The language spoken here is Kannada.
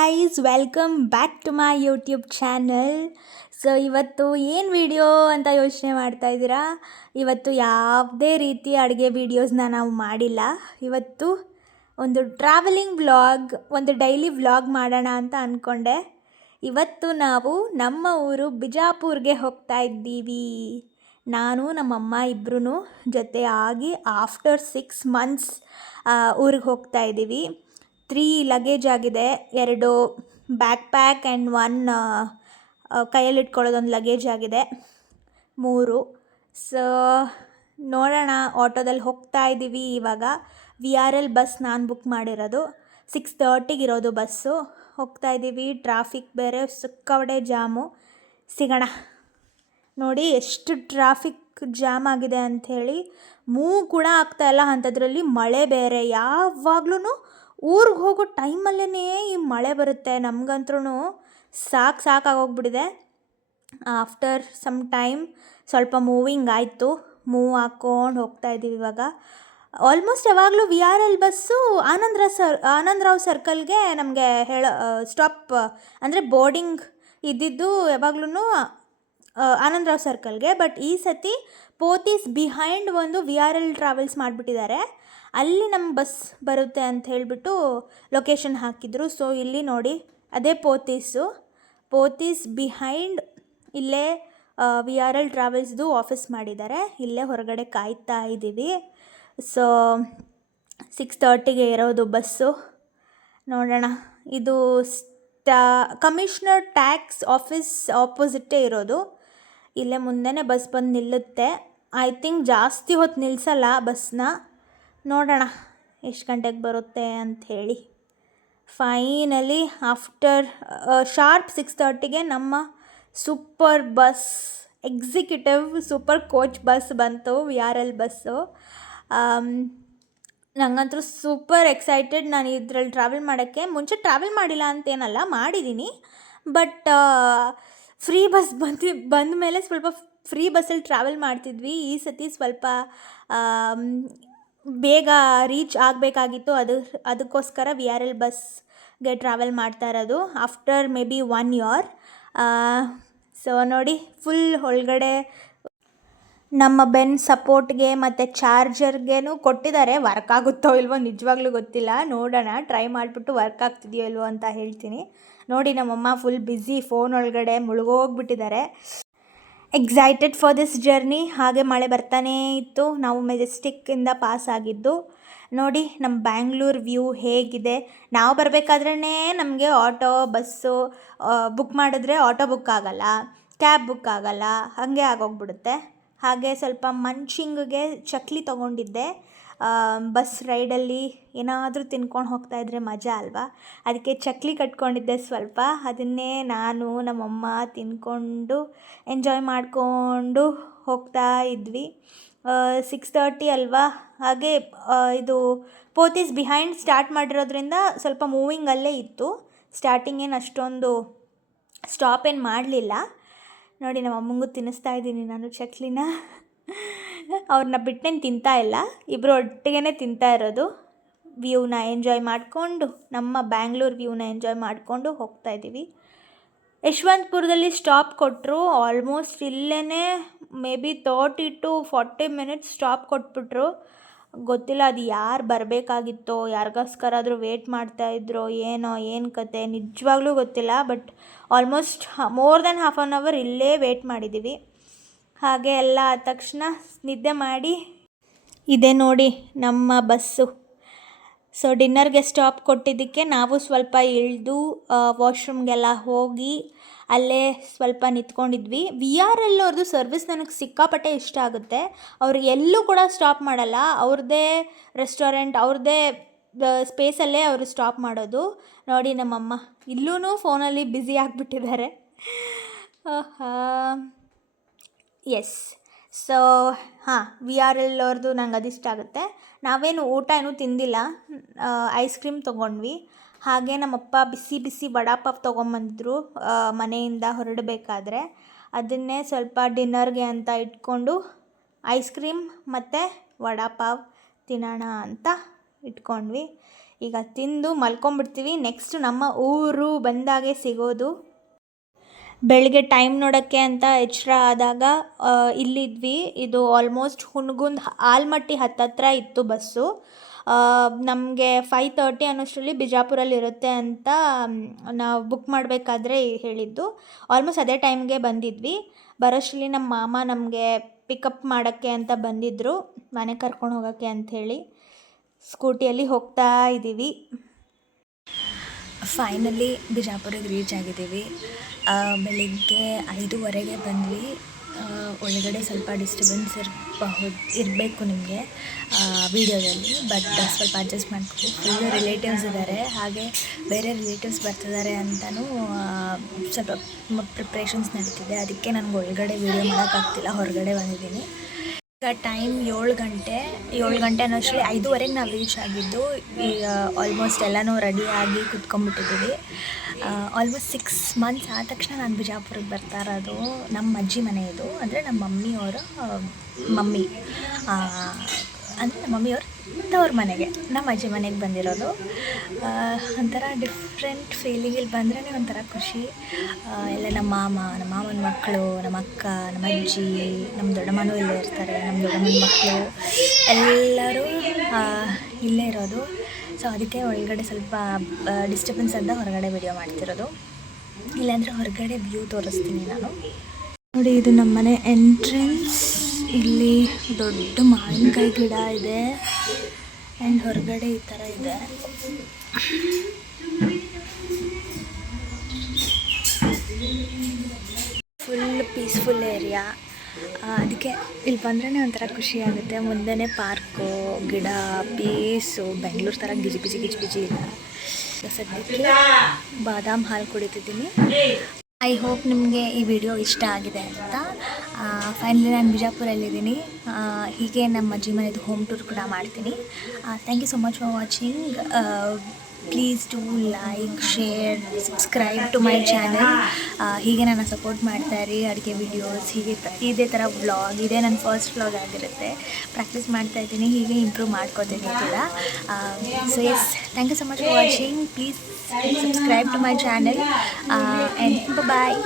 Guys, welcome back to my YouTube channel. So ಇವತ್ತು ಏನು ವಿಡಿಯೋ ಅಂತ ಯೋಚನೆ ಮಾಡ್ತಾ ಇದ್ದೀರಾ? ಇವತ್ತು ಯಾವುದೇ ರೀತಿ ಅಡುಗೆ ವೀಡಿಯೋಸ್ನ ನಾವು ಮಾಡಿಲ್ಲ. ಇವತ್ತು ಒಂದು ಟ್ರಾವೆಲಿಂಗ್ ವ್ಲಾಗ್, ಒಂದು ಡೈಲಿ ವ್ಲಾಗ್ ಮಾಡೋಣ ಅಂತ ಅಂದ್ಕೊಂಡೆ. ಇವತ್ತು ನಾವು ನಮ್ಮ ಊರು ಬಿಜಾಪುರ್ಗೆ ಹೋಗ್ತಾ ಇದ್ದೀವಿ. ನಾನು ನಮ್ಮಮ್ಮ ಇಬ್ಬರೂ ಜೊತೆ ಆಗಿ ಆಫ್ಟರ್ 6 months ಊರಿಗೆ ಹೋಗ್ತಾ ಇದ್ದೀವಿ. 3 ಲಗೇಜ್ ಆಗಿದೆ, 2 ಬ್ಯಾಕ್ ಪ್ಯಾಕ್ ಆ್ಯಂಡ್ 1 ಕೈಯಲ್ಲಿ ಇಟ್ಕೊಳ್ಳೋದೊಂದು ಲಗೇಜ್ ಆಗಿದೆ, 3. ಸೊ ನೋಡೋಣ, ಆಟೋದಲ್ಲಿ ಹೋಗ್ತಾ ಇದ್ದೀವಿ. ಇವಾಗ VRL ಬಸ್ ನಾನು ಬುಕ್ ಮಾಡಿರೋದು, 6:30ಗೆ ಇರೋದು ಬಸ್ಸು. ಹೋಗ್ತಾ ಇದ್ದೀವಿ, ಟ್ರಾಫಿಕ್ ಬೇರೆ ಸಿಕ್ಕಾಪಟ್ಟೆ ಜಾಮು. ಸಿಗೋಣ. ನೋಡಿ ಎಷ್ಟು ಟ್ರಾಫಿಕ್ ಜಾಮ್ ಆಗಿದೆ ಅಂಥೇಳಿ, ಮೂವ್ ಕೂಡ ಆಗ್ತಾಯಿಲ್ಲ ಅಂಥದ್ರಲ್ಲಿ ಮಳೆ ಬೇರೆ. ಯಾವಾಗ್ಲೂ ಊರಿಗೆ ಹೋಗೋ ಟೈಮಲ್ಲೇ ಈ ಮಳೆ ಬರುತ್ತೆ. ನಮಗಂತೂ ಸಾಕಾಗೋಗ್ಬಿಟ್ಟಿದೆ. ಆಫ್ಟರ್ ಸಮ್ ಟೈಮ್ ಸ್ವಲ್ಪ ಮೂವಿಂಗ್ ಆಯಿತು, ಮೂವ್ ಹಾಕ್ಕೊಂಡು ಹೋಗ್ತಾ ಇದ್ದೀವಿ. ಇವಾಗ ಆಲ್ಮೋಸ್ಟ್ ಯಾವಾಗಲೂ VRL ಬಸ್ಸು ಆನಂದರಾವ್ ಸರ್ಕಲ್ಗೆ ನಮಗೆ ಸ್ಟಾಪ್ ಅಂದರೆ ಬೋರ್ಡಿಂಗ್ ಇದ್ದಿದ್ದು ಯಾವಾಗ್ಲೂ ಆನಂದರಾವ್ ಸರ್ಕಲ್ಗೆ. ಬಟ್ ಈ ಸತಿ ಪೋತೀಸ್ ಬಿಹೈಂಡ್ ಒಂದು VRL ಟ್ರಾವೆಲ್ಸ್ ಮಾಡಿಬಿಟ್ಟಿದ್ದಾರೆ. ಅಲ್ಲಿ ನಮ್ಮ ಬಸ್ ಬರುತ್ತೆ ಅಂತ ಹೇಳಿಬಿಟ್ಟು ಲೊಕೇಶನ್ ಹಾಕಿದರು. ಸೊ ಇಲ್ಲಿ ನೋಡಿ, ಅದೇ ಪೋತೀಸ್ ಬಿಹೈಂಡ್ ಇಲ್ಲೇ VRL ಟ್ರಾವೆಲ್ಸ್ದು ಆಫೀಸ್ ಮಾಡಿದ್ದಾರೆ. ಇಲ್ಲೇ ಹೊರಗಡೆ ಕಾಯ್ತಾ ಇದ್ದೀವಿ. ಸೊ 6:30ಗೆ ಇರೋದು ಬಸ್ಸು. ನೋಡೋಣ. ಇದು ಕಮಿಷನರ್ ಟ್ಯಾಕ್ಸ್ ಆಫೀಸ್ ಆಪೋಸಿಟ್ಟೇ ಇರೋದು. ಇಲ್ಲೇ ಮುಂದೆನೇ ಬಸ್ ಬಂದು ನಿಲ್ಲುತ್ತೆ. ಐ ಥಿಂಕ್ ಜಾಸ್ತಿ ಹೊತ್ತು ನಿಲ್ಲಿಸಲ್ಲ ಬಸ್ನ. ನೋಡೋಣ ಎಷ್ಟು ಗಂಟೆಗೆ ಬರುತ್ತೆ ಅಂಥೇಳಿ. ಫೈನಲಿ ಆಫ್ಟರ್ ಶಾರ್ಪ್ 6:30ಗೆ ನಮ್ಮ super bus, executive super coach bus ಬಂತು, VRL ಬಸ್ಸು. ನನಗಂತೂ ಸೂಪರ್ ಎಕ್ಸೈಟೆಡ್. ನಾನು ಇದರಲ್ಲಿ ಟ್ರಾವೆಲ್ ಮಾಡೋಕ್ಕೆ ಮುಂಚೆ ಟ್ರಾವೆಲ್ ಮಾಡಿಲ್ಲ ಅಂತೇನಲ್ಲ, ಮಾಡಿದ್ದೀನಿ. ಬಟ್ ಫ್ರೀ ಬಸ್ ಬಂದ ಮೇಲೆ ಸ್ವಲ್ಪ ಫ್ರೀ ಬಸ್ಸಲ್ಲಿ ಟ್ರಾವೆಲ್ ಮಾಡ್ತಿದ್ವಿ. ಈ ಸತಿ ಸ್ವಲ್ಪ ಬೇಗ ರೀಚ್ ಆಗಬೇಕಾಗಿತ್ತು. ಅದಕ್ಕೋಸ್ಕರ VRL ಬಸ್ಗೆ ಟ್ರಾವೆಲ್ ಮಾಡ್ತಾ ಇರೋದು after may be 1 year. So ನೋಡಿ, ಫುಲ್ ಒಳಗಡೆ ನಮ್ಮ ಬೆನ್ ಸಪೋರ್ಟ್ಗೆ ಮತ್ತು ಚಾರ್ಜರ್ಗೇನು ಕೊಟ್ಟಿದ್ದಾರೆ. ವರ್ಕ್ ಆಗುತ್ತೋ ಇಲ್ವೋ ನಿಜವಾಗ್ಲೂ ಗೊತ್ತಿಲ್ಲ. ನೋಡೋಣ, ಟ್ರೈ ಮಾಡಿಬಿಟ್ಟು ವರ್ಕ್ ಆಗ್ತಿದೆಯೋ ಇಲ್ವೋ ಅಂತ ಹೇಳ್ತೀನಿ. ನೋಡಿ, ನಮ್ಮಮ್ಮ ಫುಲ್ ಬ್ಯುಸಿ, ಫೋನ್ ಒಳಗಡೆ ಮುಳುಗೋಗ್ಬಿಟ್ಟಿದ್ದಾರೆ. Excited for this journey. ಹಾಗೆ ಮಳೆ ಬರ್ತಾನೇ ಇತ್ತು. ನಾವು ಮೆಜೆಸ್ಟಿಕ್ಕಿಂದ ಪಾಸ್ ಆಗಿದ್ದು. ನೋಡಿ ನಮ್ಮ ಬ್ಯಾಂಗ್ಳೂರು ವ್ಯೂ ಹೇಗಿದೆ. ನಾವು ಬರಬೇಕಾದ್ರೇ ನಮಗೆ ಆಟೋ ಬಸ್ಸು ಬುಕ್ ಮಾಡಿದ್ರೆ ಆಟೋ ಬುಕ್ ಆಗೋಲ್ಲ, ಕ್ಯಾಬ್ ಬುಕ್ ಆಗೋಲ್ಲ, ಹಾಗೆ ಆಗೋಗ್ಬಿಡುತ್ತೆ. ಹಾಗೆ ಸ್ವಲ್ಪ ಮಂಚಿಂಗ್ಗೆ ಚಕ್ಲಿ ತೊಗೊಂಡಿದ್ದೆ. ಬಸ್ ರೈಡಲ್ಲಿ ಏನಾದರೂ ತಿನ್ಕೊಂಡು ಹೋಗ್ತಾಯಿದ್ರೆ ಮಜಾ ಅಲ್ವಾ? ಅದಕ್ಕೆ ಚಕ್ಲಿ ಕಟ್ಕೊಂಡಿದ್ದೆ ಸ್ವಲ್ಪ. ಅದನ್ನೇ ನಾನು ನಮ್ಮಮ್ಮ ತಿನ್ಕೊಂಡು ಎಂಜಾಯ್ ಮಾಡಿಕೊಂಡು ಹೋಗ್ತಾ ಇದ್ವಿ. 6:30 ಅಲ್ವಾ? ಹಾಗೆ ಇದು ಪೋತೀಸ್ ಬಿಹೈಂಡ್ ಸ್ಟಾರ್ಟ್ ಮಾಡಿರೋದ್ರಿಂದ ಸ್ವಲ್ಪ ಮೂವಿಂಗಲ್ಲೇ ಇತ್ತು. ಸ್ಟಾರ್ಟಿಂಗ್ ಏನು ಅಷ್ಟೊಂದು ಸ್ಟಾಪ್ ಏನು ಮಾಡಲಿಲ್ಲ. ನೋಡಿ, ನಮ್ಮ ಅಮ್ಮಂಗೂ ತಿನ್ನಿಸ್ತಾ ಇದ್ದೀನಿ ನಾನು ಚಕ್ಲಿನ. ಅವ್ರನ್ನ ಬಿಟ್ಟೇನು ತಿಂತಾ ಇಲ್ಲ, ಇಬ್ಬರು ಒಟ್ಟಿಗೆ ತಿಂತಾ ಇರೋದು. ವ್ಯೂನ ಎಂಜಾಯ್ ಮಾಡಿಕೊಂಡು, ನಮ್ಮ ಬ್ಯಾಂಗ್ಳೂರು ವ್ಯೂನ ಎಂಜಾಯ್ ಮಾಡಿಕೊಂಡು ಹೋಗ್ತಾ ಇದ್ದೀವಿ. ಯಶವಂತಪುರದಲ್ಲಿ ಸ್ಟಾಪ್ ಕೊಟ್ಟರು. ಆಲ್ಮೋಸ್ಟ್ ಇಲ್ಲೇ maybe 30 to 40 minutes stop ಕೊಟ್ಬಿಟ್ರು. ಗೊತ್ತಿಲ್ಲ ಅದು ಯಾರು ಬರಬೇಕಾಗಿತ್ತೋ, ಯಾರಿಗೋಸ್ಕರ ಆದರೂ ವೇಟ್ ಮಾಡ್ತಾಯಿದ್ರೋ ಏನೋ, ಏನು ಕತೆ ನಿಜವಾಗ್ಲೂ ಗೊತ್ತಿಲ್ಲ. But almost more than half an hour ಇಲ್ಲೇ ವೇಟ್ ಮಾಡಿದ್ದೀವಿ. ಹಾಗೆ ಎಲ್ಲ ಆದ ತಕ್ಷಣ ನಿದ್ದೆ ಮಾಡಿ, ಇದೆ ನೋಡಿ ನಮ್ಮ ಬಸ್ಸು. ಸೊ ಡಿನ್ನರ್ಗೆ ಸ್ಟಾಪ್ ಕೊಟ್ಟಿದ್ದಕ್ಕೆ ನಾವು ಸ್ವಲ್ಪ ಇಳಿದು ವಾಶ್ರೂಮ್ಗೆಲ್ಲ ಹೋಗಿ ಅಲ್ಲೇ ಸ್ವಲ್ಪ ನಿಂತ್ಕೊಂಡಿದ್ವಿ. VRL ಅವ್ರದ್ದು ಸರ್ವಿಸ್ ನನಗೆ ಸಿಕ್ಕಾಪಟ್ಟೆ ಇಷ್ಟ ಆಗುತ್ತೆ. ಅವರು ಎಲ್ಲೂ ಕೂಡ ಸ್ಟಾಪ್ ಮಾಡಲ್ಲ. ಅವ್ರದ್ದೇ ರೆಸ್ಟೋರೆಂಟ್, ಅವ್ರದ್ದೇ ಸ್ಪೇಸಲ್ಲೇ ಅವರು ಸ್ಟಾಪ್ ಮಾಡೋದು. ನೋಡಿ ನಮ್ಮಮ್ಮ ಇಲ್ಲೂ ಫೋನಲ್ಲಿ ಬ್ಯುಸಿ ಆಗಿಬಿಟ್ಟಿದ್ದಾರೆ. ಎಸ್. ಸೊ VRL ಅವ್ರದ್ದು ನಂಗೆ ಅದಿಷ್ಟ ಆಗುತ್ತೆ. ನಾವೇನು ಊಟ ಏನೂ ತಿಂದಿಲ್ಲ, ಐಸ್ ಕ್ರೀಮ್ ತೊಗೊಂಡ್ವಿ. ಹಾಗೆ ನಮ್ಮಪ್ಪ ಬಿಸಿ ಬಿಸಿ ವಡಾಪಾವ್ ತೊಗೊಂಬಂದಿದ್ರು ಮನೆಯಿಂದ ಹೊರಡಬೇಕಾದ್ರೆ. ಅದನ್ನೇ ಸ್ವಲ್ಪ ಡಿನ್ನರ್ಗೆ ಅಂತ ಇಟ್ಕೊಂಡು ಐಸ್ ಕ್ರೀಮ್ ಮತ್ತು ವಡಾಪಾವ್ ತಿನ್ನೋಣ ಅಂತ ಇಟ್ಕೊಂಡ್ವಿ. ಈಗ ತಿಂದು ಮಲ್ಕೊಂಬಿಡ್ತೀವಿ. ನೆಕ್ಸ್ಟ್ ನಮ್ಮ ಊರು ಬಂದಾಗೆ ಸಿಗೋದು. ಬೆಳಗ್ಗೆ ಟೈಮ್ ನೋಡೋಕ್ಕೆ ಅಂತ ಎಚ್ಚರ ಆದಾಗ ಇಲ್ಲಿದ್ವಿ. ಇದು ಆಲ್ಮೋಸ್ಟ್ ಹುನಗುಂದ ಆಲ್ಮಟ್ಟಿ ಹತ್ತತ್ರ ಇತ್ತು ಬಸ್ಸು. ನಮಗೆ 5:30 ಅನ್ನೋಷ್ಟರಲ್ಲಿ ಬಿಜಾಪುರಲ್ಲಿ ಇರುತ್ತೆ ಅಂತ ನಾವು ಬುಕ್ ಮಾಡಬೇಕಾದ್ರೆ ಹೇಳಿದ್ದು. ಆಲ್ಮೋಸ್ಟ್ ಅದೇ ಟೈಮ್ಗೆ ಬಂದಿದ್ವಿ. ಬರೋಷ್ಟರಲ್ಲಿ ನಮ್ಮ ಮಾಮ ನಮಗೆ ಪಿಕಪ್ ಮಾಡೋಕ್ಕೆ ಅಂತ ಬಂದಿದ್ದರು, ಮನೆ ಕರ್ಕೊಂಡು ಹೋಗೋಕ್ಕೆ ಅಂಥೇಳಿ. ಸ್ಕೂಟಿಯಲ್ಲಿ ಹೋಗ್ತಾ ಇದ್ದೀವಿ. ಫೈನಲಿ ಬಿಜಾಪುರಿಗೆ ರೀಚ್ ಆಗಿದ್ದೀವಿ. ಬೆಳಿಗ್ಗೆ 5:30ಗೆ ಬಂದ್ವಿ. ಒಳಗಡೆ ಸ್ವಲ್ಪ ಡಿಸ್ಟರ್ಬೆನ್ಸ್ ಇರಬೇಕು ನಿಮಗೆ ವೀಡಿಯೋದಲ್ಲಿ, ಬಟ್ ಸ್ವಲ್ಪ ಅಡ್ಜಸ್ಟ್ ಮಾಡ್ಕೊಂಡು. ಫುಲ್ ರಿಲೇಟಿವ್ಸ್ ಇದ್ದಾರೆ, ಹಾಗೆ ಬೇರೆ ರಿಲೇಟಿವ್ಸ್ ಬರ್ತಿದ್ದಾರೆ ಅಂತಲೂ ಸ್ವಲ್ಪ ಪ್ರಿಪ್ರೇಷನ್ಸ್ ನಡೀತಿದೆ. ಅದಕ್ಕೆ ನನಗೆ ಒಳಗಡೆ ವೀಡಿಯೋ ಮಾಡೋಕ್ಕಾಗ್ತಿಲ್ಲ, ಹೊರಗಡೆ ಬಂದಿದ್ದೀನಿ. ಈಗ ಟೈಮ್ 7 ಗಂಟೆ ಅನ್ನೋಷ್ಟರಲ್ಲಿ 5:30ಗೆ ನಾವು ರೀಚ್ ಆಗಿದ್ದು. ಈಗ ಆಲ್ಮೋಸ್ಟ್ ಎಲ್ಲನೂ ರೆಡಿಯಾಗಿ ಕುತ್ಕೊಂಡ್ಬಿಟ್ಟಿದ್ದೀವಿ. ಆಲ್ಮೋಸ್ಟ್ 6 months ಆದ ತಕ್ಷಣ ನಾನು ಬಿಜಾಪುರಕ್ಕೆ ಬರ್ತಾ ಇರೋದು. ನಮ್ಮ ಅಜ್ಜಿ ಮನೆ ಇದು, ಅಂದರೆ ನಮ್ಮ ಮಮ್ಮಿಯವರ ಮಮ್ಮಿ, ಅಂದರೆ ನಮ್ಮ ಮಮ್ಮಿಯವ್ರ ತವ್ರ ಮನೆಗೆ, ನಮ್ಮ ಅಜ್ಜಿ ಮನೆಗೆ ಬಂದಿರೋದು. ಒಂಥರ ಡಿಫ್ರೆಂಟ್ ಫೀಲಿಂಗ್. ಇಲ್ಲಿ ಬಂದ್ರೇ ಒಂಥರ ಖುಷಿ. ಎಲ್ಲ ನಮ್ಮ ಮಾಮನ ಮಕ್ಕಳು, ನಮ್ಮ ಅಕ್ಕ, ನಮ್ಮ ಅಜ್ಜಿ, ನಮ್ಮ ದೊಡ್ಡಮ್ಮನೂ ಇಲ್ಲೇ ಇರ್ತಾರೆ. ನಮ್ಮ ದೊಡ್ಡಮ್ಮನ ಮಕ್ಕಳು ಎಲ್ಲರೂ ಇಲ್ಲೇ ಇರೋದು. ಸೊ ಅದಕ್ಕೆ ಒಳಗಡೆ ಸ್ವಲ್ಪ ಡಿಸ್ಟರ್ಬೆನ್ಸ್ ಅಂತ ಹೊರಗಡೆ ವಿಡಿಯೋ ಮಾಡ್ತಿರೋದು. ಇಲ್ಲಾಂದರೆ ಹೊರಗಡೆ ವ್ಯೂ ತೋರಿಸ್ತೀನಿ ನಾನು. ನೋಡಿ, ಇದು ನಮ್ಮ ಮನೆ ಎಂಟ್ರೆನ್ಸ್. ಇಲ್ಲಿ ದೊಡ್ಡ ಮಾವಿನಕಾಯಿ ಗಿಡ ಇದೆ ಆ್ಯಂಡ್ ಹೊರಗಡೆ ಈ ಥರ ಇದೆ. Full peaceful area. ಅದಕ್ಕೆ ಇಲ್ಲಿ ಬಂದ್ರೇ ಒಂಥರ ಖುಷಿ ಆಗುತ್ತೆ. ಮುಂದೆನೇ ಪಾರ್ಕು, ಗಿಡ, ಪೀಸು. ಬೆಂಗಳೂರು ಥರ ಗಿಜಿ ಇಲ್ಲ. ಸದ್ಯಕ್ಕೆ ಬಾದಾಮ್ ಹಾಲು ಕುಡಿತಿದ್ದೀನಿ. ಐ ಹೋಪ್ ನಿಮಗೆ ಈ ವಿಡಿಯೋ ಇಷ್ಟ ಆಗಿದೆ ಅಂತ. ಫೈನಲಿ ನಾನು ಬಿಜಾಪುರಲ್ಲಿದ್ದೀನಿ. ಹೀಗೆ ನಮ್ಮ ಅಜ್ಜಿ ಮನೆದು ಹೋಮ್ ಟೂರ್ ಕೂಡ ಮಾಡ್ತೀನಿ. Thank you so much for watching. Please do like, share, subscribe to my channel. ಹೀಗೆ ನನ್ನ ಸಪೋರ್ಟ್ ಮಾಡ್ತಾಯಿರಿ. ಅಡುಗೆ ವಿಡಿಯೋಸ್ ಇದೇ ಥರ ವ್ಲಾಗ್. ಇದೇ ನನ್ನ ಫಸ್ಟ್ ವ್ಲಾಗ್ ಆಗಿರುತ್ತೆ. ಪ್ರಾಕ್ಟೀಸ್ ಮಾಡ್ತಾಯಿದ್ದೀನಿ, ಹೀಗೆ ಇಂಪ್ರೂವ್ ಮಾಡ್ಕೋತೀನಿ ಕೂಡ. So yes, thank you so much for watching. Please subscribe to my channel and bye bye.